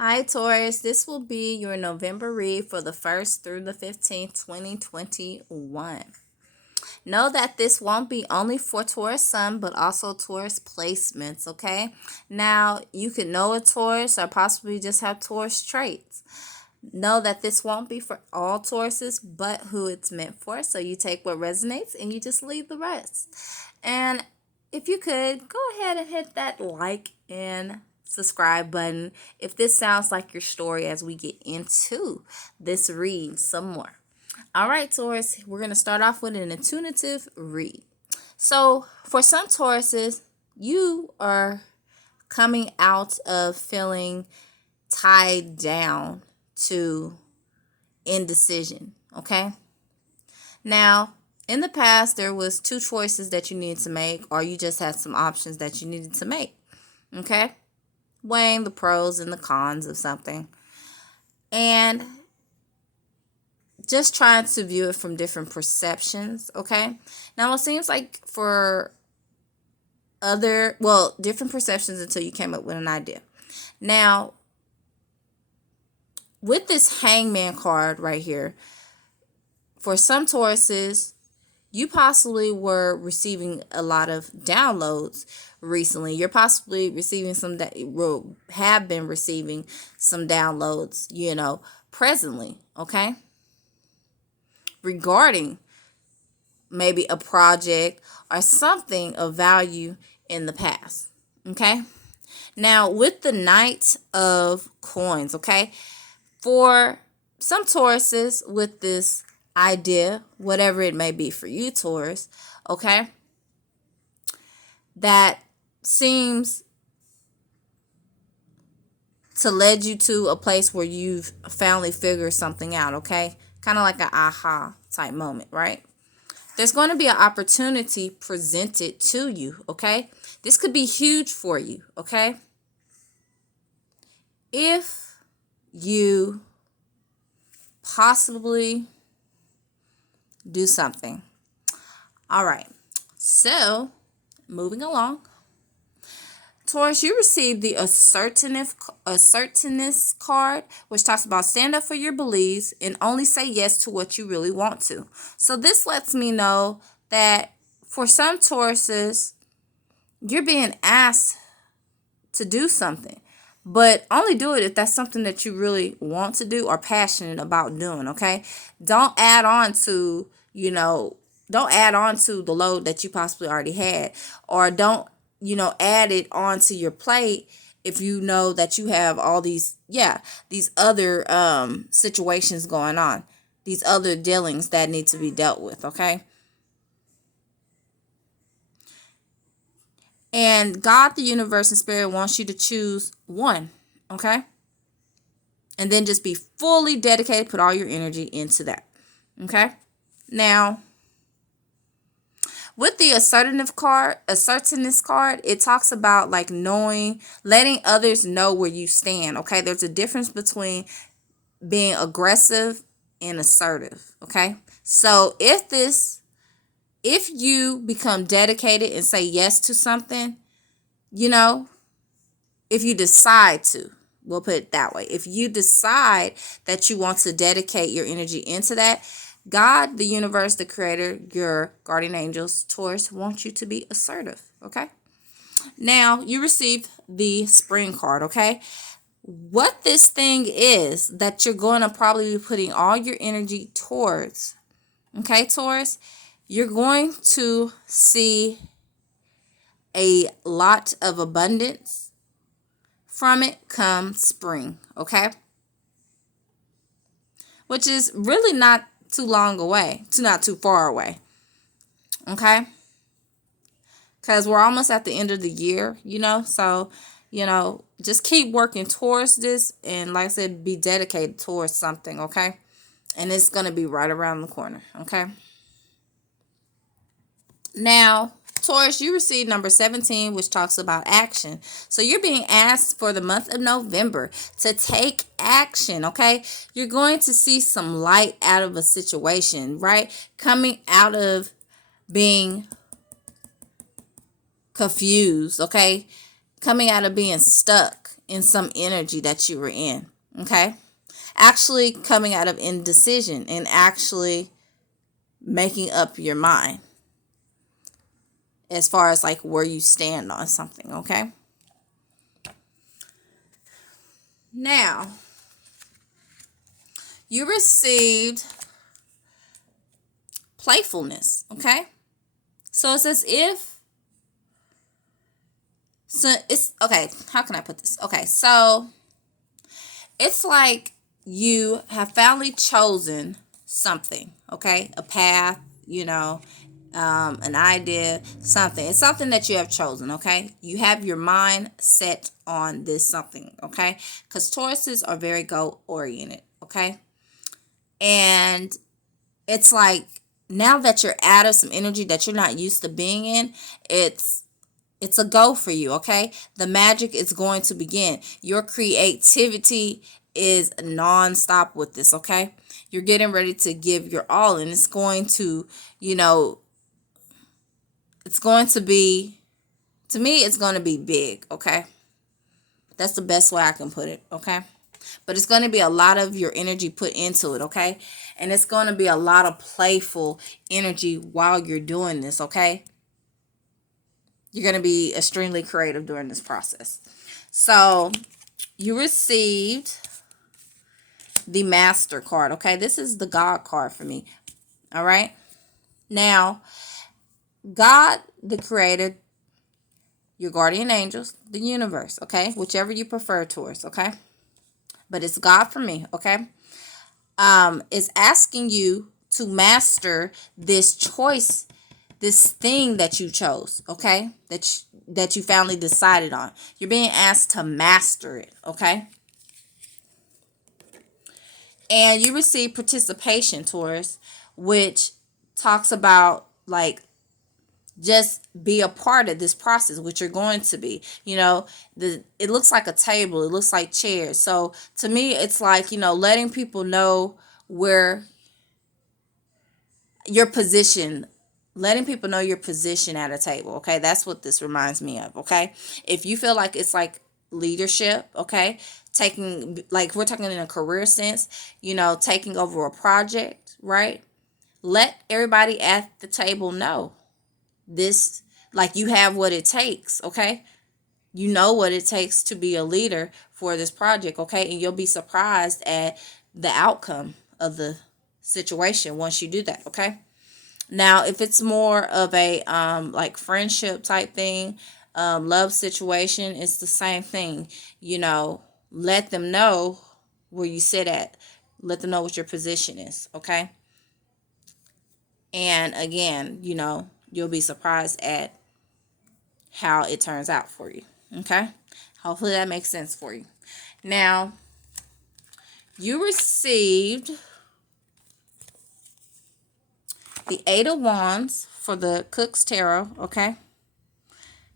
Hi, Taurus. This will be your November read for the 1st through the 15th, 2021. Know that this won't be only for Taurus Sun, but also Taurus placements, okay? Now, you could know a Taurus or possibly just have Taurus traits. Know that this won't be for all Tauruses, but who it's meant for. So you take what resonates and you just leave the rest. And if you could, go ahead and hit that like and subscribe button if this sounds like your story as we get into this read some more. All right, Taurus, we're going to start off with an intuitive read. So, for some Tauruses, you are coming out of feeling tied down to indecision, okay? Now, in the past, there was two choices that you needed to make, or you just had some options that you needed to make, okay? Weighing the pros and the cons of something. And just trying to view it from different perceptions, okay? Now, it seems like for different perceptions until you came up with an idea. Now, with this hangman card right here, for some Tauruses, you possibly were receiving a lot of downloads recently. You're possibly receiving some that will have been receiving some downloads, presently, okay? Regarding maybe a project or something of value in the past, okay? Now, with the Knight of Coins, okay? For some Tauruses with this idea, whatever it may be for you, Taurus, okay, that seems to lead you to a place where you've finally figured something out, okay? Kind of like an aha type moment, right? There's going to be an opportunity presented to you, okay? This could be huge for you, okay? If you possibly do something. All right. So, moving along. Taurus, you received the assertiveness card, which talks about stand up for your beliefs and only say yes to what you really want to. So this lets me know that for some Tauruses, you're being asked to do something, but only do it if that's something that you really want to do or passionate about doing, okay? Don't add on to, don't add on to the load that you possibly already had, or don't, add it onto your plate if you know that you have all these other situations going on, these other dealings that need to be dealt with, okay? And God, the universe, and spirit wants you to choose one, okay? And then just be fully dedicated, put all your energy into that, okay? Now, with the assertiveness card, it talks about like knowing, letting others know where you stand, okay? There's a difference between being aggressive and assertive, okay? So if you become dedicated and say yes to something, if you decide to, we'll put it that way. If you decide that you want to dedicate your energy into that, God, the universe, the creator, your guardian angels, Taurus, wants you to be assertive, okay? Now, you received the spring card, okay? What this thing is that you're going to probably be putting all your energy towards, okay, Taurus? You're going to see a lot of abundance from it come spring, okay? Which is really not too long away, not too far away, okay? Because we're almost at the end of the year, so, just keep working towards this, and like I said, be dedicated towards something, okay? And it's going to be right around the corner, okay? Now, Taurus, you received number 17, which talks about action. So you're being asked for the month of November to take action, okay? You're going to see some light out of a situation, right? Coming out of being confused, okay? Coming out of being stuck in some energy that you were in. Okay? Actually coming out of indecision and actually making up your mind as far as like where you stand on something. Okay? Now, you received playfulness. Okay? So it's as if, so it's okay. How can I put this? Okay, so it's like you have finally chosen something, okay? A path, an idea, something. It's something that you have chosen, okay? You have your mind set on this something, okay? Because Tauruses are very goal oriented, okay? And it's like now that you're out of some energy that you're not used to being in, it's a go for you, okay? The magic is going to begin. Your creativity is nonstop with this, okay? You're getting ready to give your all, and it's going to, it's going to be, to me, it's going to be big, okay? That's the best way I can put it, okay? But it's going to be a lot of your energy put into it, okay? And it's going to be a lot of playful energy while you're doing this, okay? You're going to be extremely creative during this process. So, you received the Master card, okay? This is the God card for me, all right? Now, God, the Creator, your guardian angels, the universe, okay? Whichever you prefer towards, okay? But it's God for me, okay? Is asking you to master this choice, this thing that you chose, okay? That you finally decided on. You're being asked to master it, okay? And you receive participation, Taurus, which talks about like just be a part of this process, which you're going to be. It looks like a table, it looks like chairs. So to me, it's like, letting people know where your position, letting people know your position at a table. Okay, that's what this reminds me of. Okay, if you feel like it's like leadership, okay, taking, like we're talking in a career sense, taking over a project, right? Let everybody at the table know this, like you have what it takes, okay? You know what it takes to be a leader for this project, okay? And you'll be surprised at the outcome of the situation once you do that, okay? Now, if it's more of a like friendship type thing, love situation, it's the same thing. Let them know where you sit at. Let them know what your position is, okay? And again, you'll be surprised at how it turns out for you, okay? Hopefully that makes sense for you. Now, you received the Eight of Wands for the Cook's Tarot, okay?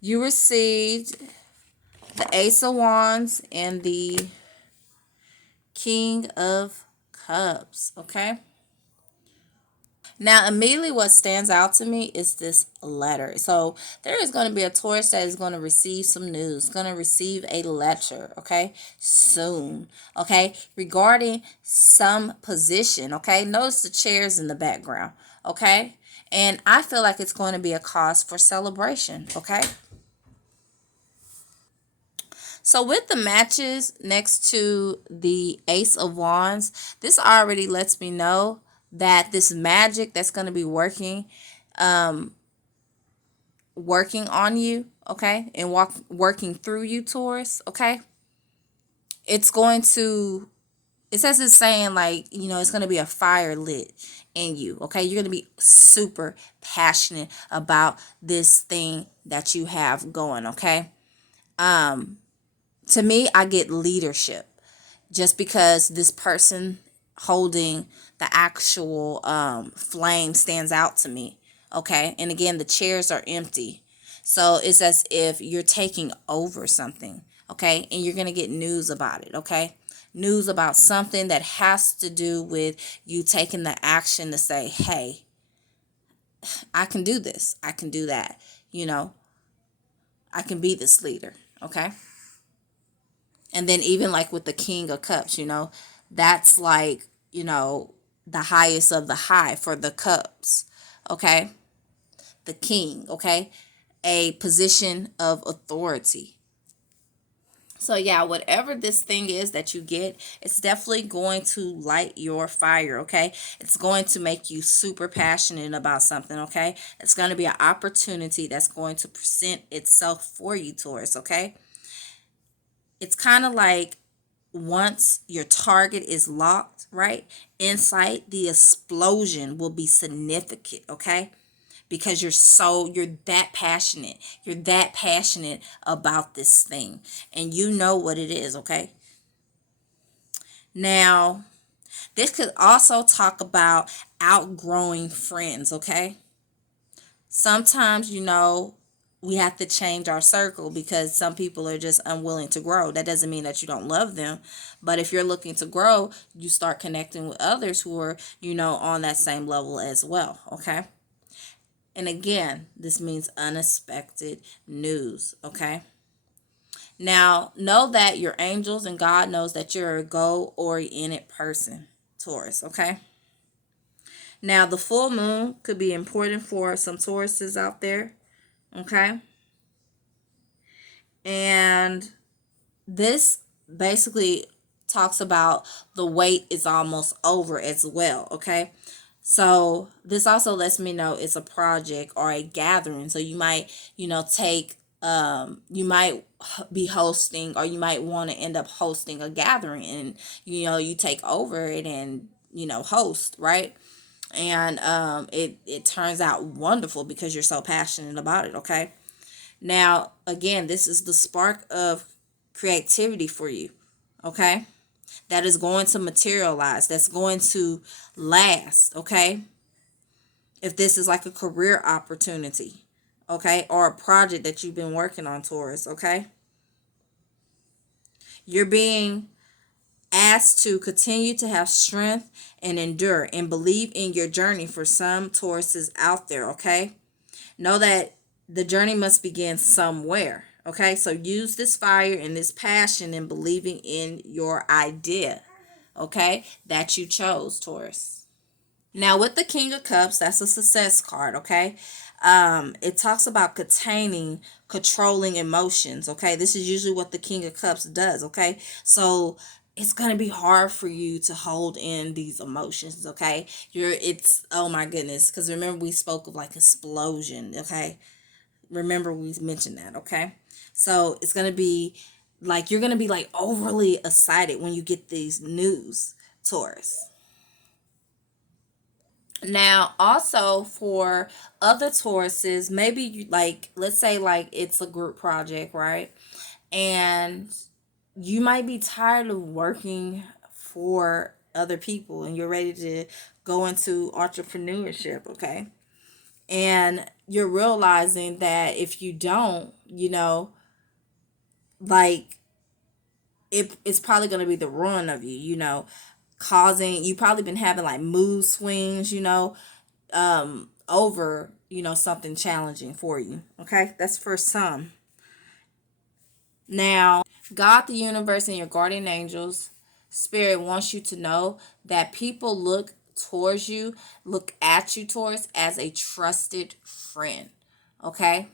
You received the Ace of Wands and the King of Cups, okay? Now, immediately what stands out to me is this letter. So, there is going to be a Taurus that is going to receive some news, going to receive a letter, okay, soon, okay, regarding some position, okay? Notice the chairs in the background, okay? And I feel like it's going to be a cause for celebration, okay? So with the matches next to the Ace of Wands, this already lets me know that this magic that's going to be um, working on you, okay, and working through you, Taurus, okay. It's going to, it says it's saying like, it's going to be a fire lit in you, okay. You're going to be super passionate about this thing that you have going, okay. To me, I get leadership just because this person holding the actual flame stands out to me, okay? And again, the chairs are empty. So it's as if you're taking over something, okay? And you're going to get news about it, okay? News about something that has to do with you taking the action to say, hey, I can do this. I can do that. I can be this leader, okay? And then even like with the King of Cups, that's like, the highest of the high for the cups. Okay. The king. Okay. A position of authority. So yeah, whatever this thing is that you get, it's definitely going to light your fire, okay? It's going to make you super passionate about something, okay? It's going to be an opportunity that's going to present itself for you, Taurus, okay? It's kind of like once your target is locked, right? Inside, the explosion will be significant, okay? Because you're that passionate. You're that passionate about this thing. And you know what it is, okay? Now, this could also talk about outgrowing friends, okay? Sometimes, we have to change our circle because some people are just unwilling to grow. That doesn't mean that you don't love them. But if you're looking to grow, you start connecting with others who are, on that same level as well, okay? And again, this means unexpected news, okay? Now, know that your angels and God knows that you're a goal-oriented person, Taurus, okay? Now, the full moon could be important for some Tauruses out there, okay? And this basically talks about the wait is almost over as well, okay? So this also lets me know it's a project or a gathering. So you might, take you might be hosting, or you might want to end up hosting a gathering, and you take over it and host, right? And it turns out wonderful because you're so passionate about it, okay? Now, again, this is the spark of creativity for you, okay? That is going to materialize, that's going to last, okay? If this is like a career opportunity, okay, or a project that you've been working on, Taurus, okay? You're being asked to continue to have strength and endure and believe in your journey for some Tauruses out there, okay? Know that the journey must begin somewhere, okay? So use this fire and this passion and believing in your idea, okay, that you chose, Taurus. Now, with the King of Cups, that's a success card, okay? It talks about containing, controlling emotions, okay? This is usually what the King of Cups does, okay? So it's going to be hard for you to hold in these emotions, okay? It's, oh my goodness, because remember we spoke of like explosion, okay? Remember we mentioned that, okay? So it's going to be like, you're going to be like overly excited when you get these news, Taurus. Now, also for other Tauruses, maybe you like, let's say like it's a group project, right? And you might be tired of working for other people and you're ready to go into entrepreneurship, okay? And you're realizing that if you don't, like it's probably going to be the ruin of you, causing, you probably been having like mood swings, over something challenging for you, okay? That's for some. Now, God, the universe, and your guardian angels spirit wants you to know that people look at you, Taurus, as a trusted friend, okay?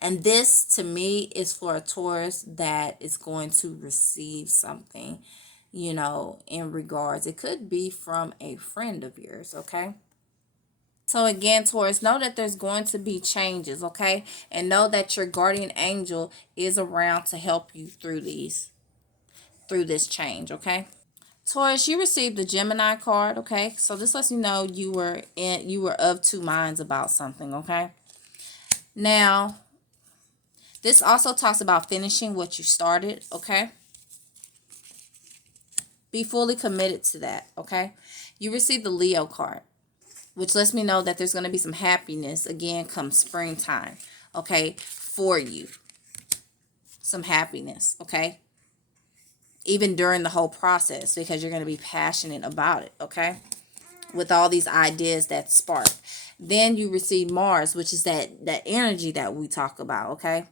And this to me is for a Taurus that is going to receive something, in regards, it could be from a friend of yours, okay? So again, Taurus, know that there's going to be changes, okay? And know that your guardian angel is around to help you through this change, okay? Taurus, you received the Gemini card, okay? So this lets you know you were of two minds about something, okay? Now, this also talks about finishing what you started, okay? Be fully committed to that, okay? You received the Leo card, which lets me know that there's going to be some happiness again come springtime, okay, for you. Some happiness, okay? Even during the whole process, because you're going to be passionate about it, okay? With all these ideas that spark. Then you receive Mars, which is that energy that we talk about, okay?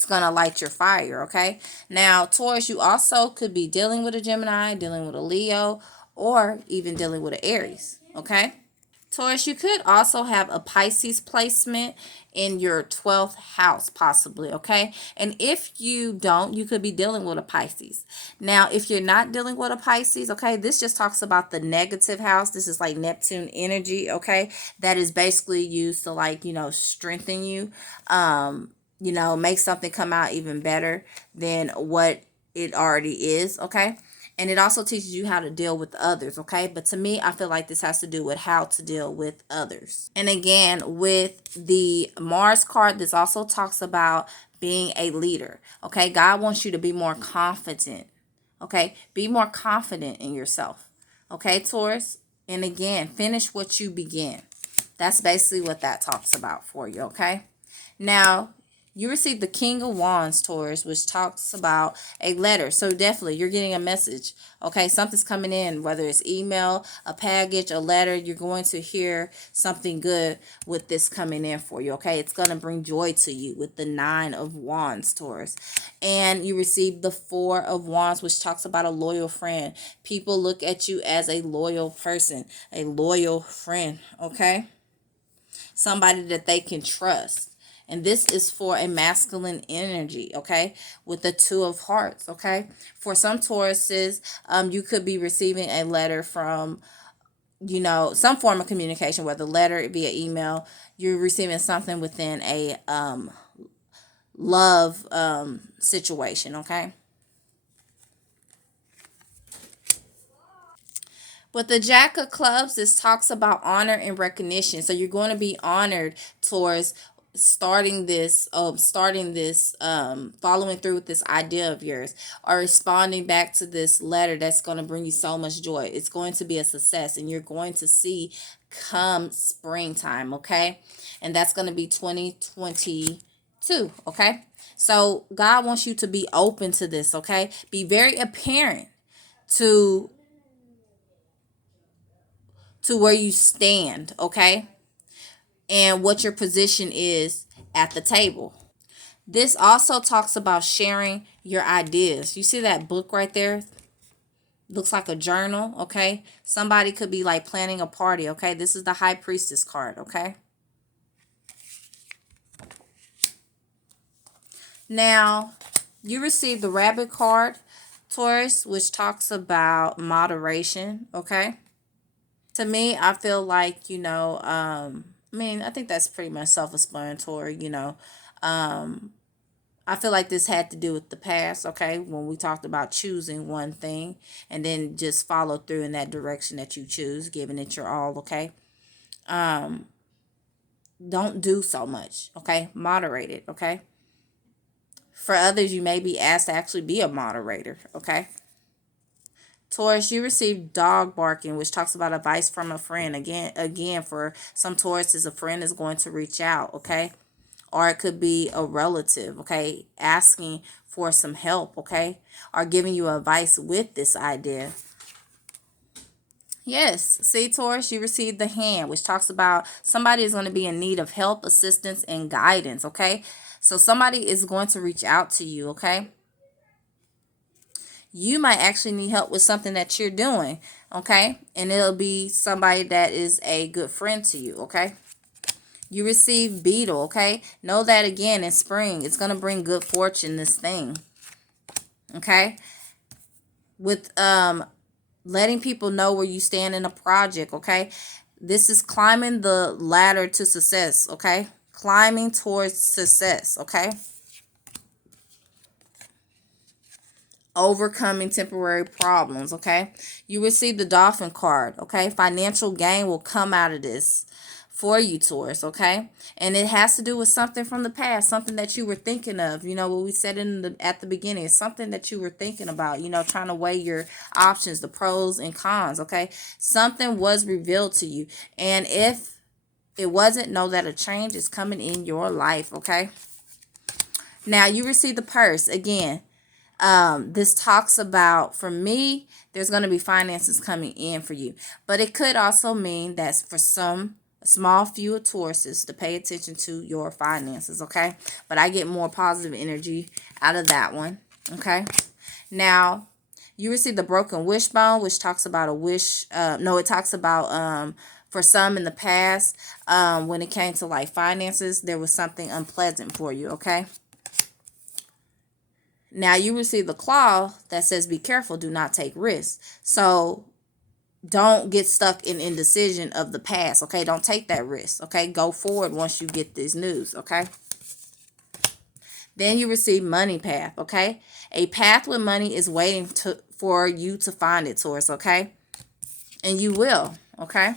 It's going to light your fire, okay? Now, Taurus, you also could be dealing with a Gemini, dealing with a Leo, or even dealing with an Aries, okay? Taurus, you could also have a Pisces placement in your 12th house, possibly, okay? And if you don't, you could be dealing with a Pisces. Now, if you're not dealing with a Pisces, okay, this just talks about the negative house. This is like Neptune energy, okay? That is basically used to, like, strengthen you, make something come out even better than what it already is, okay? And it also teaches you how to deal with others, okay? But to me, I feel like this has to do with how to deal with others. And again, with the Mars card, this also talks about being a leader, okay? God wants you to be more confident, okay? Be more confident in yourself, okay, Taurus? And again, finish what you begin. That's basically what that talks about for you, okay? Now, you received the King of Wands, Taurus, which talks about a letter. So definitely, you're getting a message. Okay, something's coming in, whether it's email, a package, a letter. You're going to hear something good with this coming in for you. Okay, it's going to bring joy to you with the 9 of Wands, Taurus. And you received the 4 of Wands, which talks about a loyal friend. People look at you as a loyal person, a loyal friend. Okay, somebody that they can trust. And this is for a masculine energy, okay, with the 2 of Hearts, okay. For some Tauruses, you could be receiving a letter from, some form of communication, whether letter, via email. You're receiving something within a love situation, okay. With the Jack of Clubs, this talks about honor and recognition. So you're going to be honored towards following through with this idea of yours, or responding back to this letter that's going to bring you so much joy. It's going to be a success, and you're going to see come springtime, okay? And that's going to be 2022, okay? So God wants you to be open to this, okay? Be very apparent to where you stand, okay? And what your position is at the table. This also talks about sharing your ideas. You see that book right there? Looks like a journal, okay? Somebody could be like planning a party, okay? This is the High Priestess card, okay? Now, you received the Rabbit card, Taurus, which talks about moderation, okay? To me, I feel like, I think that's pretty much self-explanatory, I feel like this had to do with the past, okay, when we talked about choosing one thing and then just follow through in that direction that you choose, giving it your all, okay? Don't do so much, okay? Moderate it, okay? For others, you may be asked to actually be a moderator, okay? Taurus, you receive dog barking, which talks about advice from a friend. Again, for some Tauruses, a friend is going to reach out, okay? Or it could be a relative, okay? Asking for some help, okay? Or giving you advice with this idea. Yes, see, Taurus, you received the Hand, which talks about somebody is going to be in need of help, assistance, and guidance, okay? So somebody is going to reach out to you, okay? You might actually need help with something that you're doing, okay? And it'll be somebody that is a good friend to you, okay? You receive Beetle, okay? Know that again in spring, it's going to bring good fortune, this thing, okay? With letting people know where you stand in a project, okay? This is climbing the ladder to success, okay? Climbing towards success, okay? Overcoming temporary problems, okay? You receive the Dolphin card, okay? Financial gain will come out of this for you, Taurus, okay? And it has to do with something from the past, something that you were thinking of, what we said at the beginning, it's something that you were thinking about, trying to weigh your options, the pros and cons, okay? Something was revealed to you, and if it wasn't, know that a change is coming in your life, okay? Now, you receive the purse again. This talks about, for me, there's going to be finances coming in for you, but it could also mean that for some a small few of Tauruses to pay attention to your finances, okay? But I get more positive energy out of that one, okay? Now, you receive the broken wishbone, which talks about a wish. No, it talks about for some in the past, when it came to like finances, there was something unpleasant for you, okay? Now, you receive the claw that says, be careful, do not take risks. So, don't get stuck in indecision of the past, okay? Don't take that risk, okay? Go forward once you get this news, okay? Then you receive money path, okay? A path with money is waiting for you to find it, Taurus, okay? And you will, okay?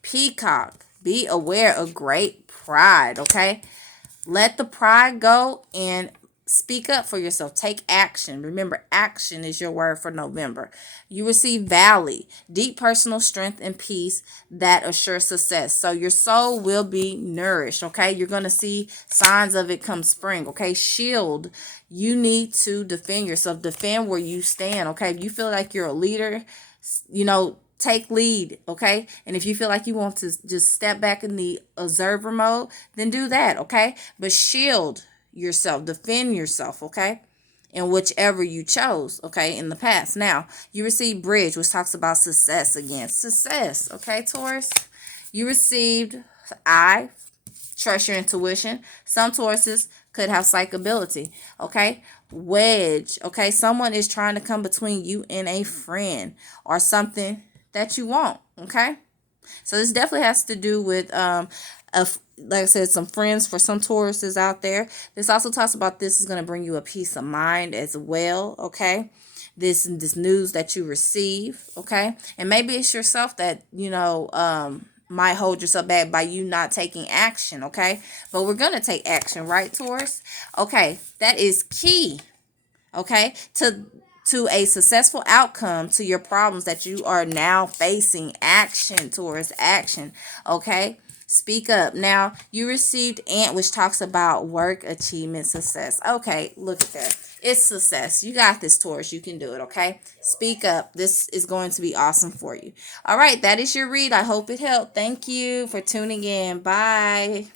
Peacock, be aware of great pride, okay? Let the pride go and speak up for yourself. Take action. Remember, action is your word for November. You receive valley, deep personal strength and peace that assures success. So your soul will be nourished, okay? You're going to see signs of it come spring, okay? Shield, you need to defend yourself. Defend where you stand, okay? If you feel like you're a leader, take lead, okay? And if you feel like you want to just step back in the observer mode, then do that, okay? But shield yourself, defend yourself, okay? And whichever you chose, okay, in the past. Now, you receive bridge, which talks about success again. Success, okay, Taurus? You received I, trust your intuition. Some Tauruses could have psychability, okay? Wedge, okay? Someone is trying to come between you and a friend or something that you want, okay? So this definitely has to do with like I said, some friends for some Tauruses out there. This also talks about this is going to bring you a peace of mind as well, okay? This news that you receive, okay? And maybe it's yourself that, might hold yourself back by you not taking action, okay? But we're going to take action, right, Taurus? Okay, that is key, okay, to a successful outcome to your problems that you are now facing. Action, Taurus, action, okay? Speak up. Now, you received Ant, which talks about work, achievement, success. Okay, look at that. It's success. You got this, Taurus. You can do it, okay? Speak up. This is going to be awesome for you. All right, that is your read. I hope it helped. Thank you for tuning in. Bye.